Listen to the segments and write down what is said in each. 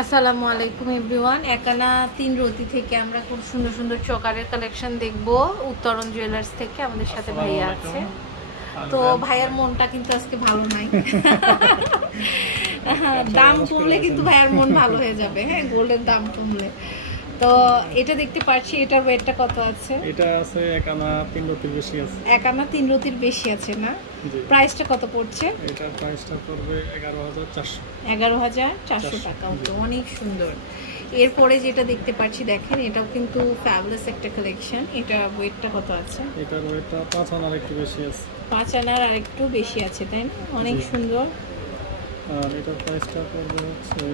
আসসালামু আলাইকুম এভরিওয়ান। একানা 3 রতি থেকে আমরা খুব সুন্দর সুন্দর চকারের কালেকশন দেখব উত্তরণ জুয়েলার্স থেকে। আমাদের সাথে ভাইয়া আছে, তো ভাইয়ার মনটা কিন্তু আজকে ভালো নাই। দাম কমলে কিন্তু ভাইয়ার মন ভালো হয়ে যাবে। হ্যাঁ, গোল্ডের দাম কমলে। তো এটা দেখতে পাচ্ছি, এটার ওয়েটটা কত আছে? এটা আছে একানা 3 রতির বেশি আছে। একানা 3 রতির বেশি আছে না? প্রাইসটা কত পড়ছে? এটা প্রাইসটা পড়বে 11400। 11400 টাকা। ওকে, অনেক সুন্দর। এরপরে যেটা দেখতে পাচ্ছি, দেখেন এটাও কিন্তু ফ্যাবুলাস একটা কালেকশন। এটা ওয়েটটা কত আছে? এটার ওয়েটটা 5 আনার একটু বেশি আছে। 5 আনার আর একটু বেশি আছে, তাই না? অনেক সুন্দর। আর এটার প্রাইসটা পড়বে হচ্ছে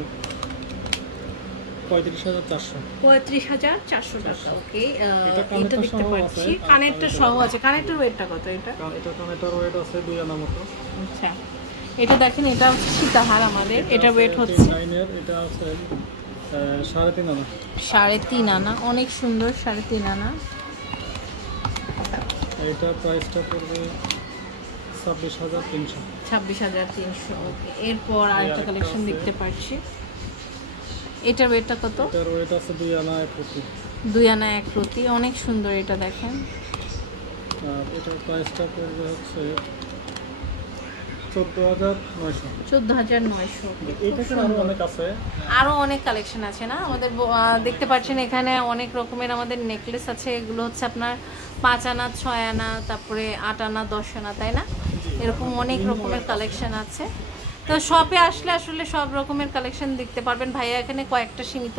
35400। 35400 টাকা। ওকে, এটা দেখতে পাচ্ছি কানেরটা সহ আছে। কানেরটার ওয়েটটা কত? এটা কানেরটার ওয়েট আছে 2 আনা মতো। আচ্ছা, এটা দেখেন, এটা হচ্ছে সীতাহার আমাদের। এটা ওয়েট হচ্ছে এটা আছে 3.5 আনা। 3.5 আনা, অনেক সুন্দর। 3.5 আনা। এটা প্রাইসটা পড়বে 26300। 26300। ওকে, এরপর আরেকটা কালেকশন দেখতে পাচ্ছি। এটার ওয়েটটা কত? এটার ওয়েট আছে 2 আনা 1 রতি। 2 আনা 1 রতি, অনেক সুন্দর। এটা দেখেন, আর এটার প্রাইসটা পড়বে হচ্ছে 14900। 14900। এটা আরো অনেক আছে, আরো অনেক কালেকশন আছে না আমাদের। দেখতে পাচ্ছেন এখানে অনেক রকমের আমাদের নেকলেস আছে। এগুলো হচ্ছে আপনার 5 আনা, 6 আনা, তারপরে 8 আনা, 10 আনা, তাই না? এরকম অনেক রকমের কালেকশন আছে। তো শপে আসলে আসলে সব রকমের কালেকশন দেখতে পারবেন। ভাইয়া এখানে কয়েকটা সীমিত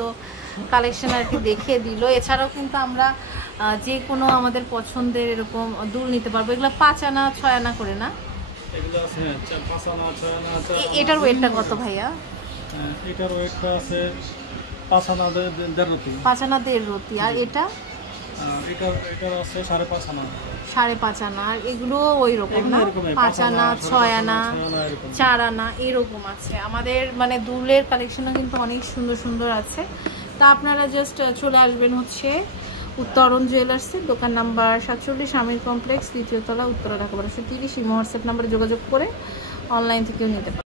কালেকশন আর কি দেখিয়ে দিল। এছাড়াও কিন্তু আমরা যে কোনো আমাদের পছন্দের এরকম দুল নিতে পারবো। এগুলো 5 আনা 6 আনা করে না? এগুলো আছে 5 আনা 6 আনা আছে। এটার ওয়েটটা কত ভাইয়া? এটার ওয়েটটা আছে 5 আনা 1.5 রতি। 5 আনা 1.5 রতি। আর এটা এটার আছে 5.5 আনা। 5.5 আনা। আর এগুলো ওই রকম না? 5 আনা 6 আনা 4 আনা এরকম আছে আমাদের। মানে দুলের কালেকশনও কিন্তু অনেক সুন্দর সুন্দর আছে। তা আপনারা জাস্ট চলে আসবেন হচ্ছে উত্তরণ জুয়েলার্সের দোকান নাম্বার 47, আমির কমপ্লেক্স, 3য় তলা, উত্তরা, ঢাকা 1230। এই হোয়াটসঅ্যাপ নাম্বারে যোগাযোগ করে অনলাইন থেকেও নিতে পারেন।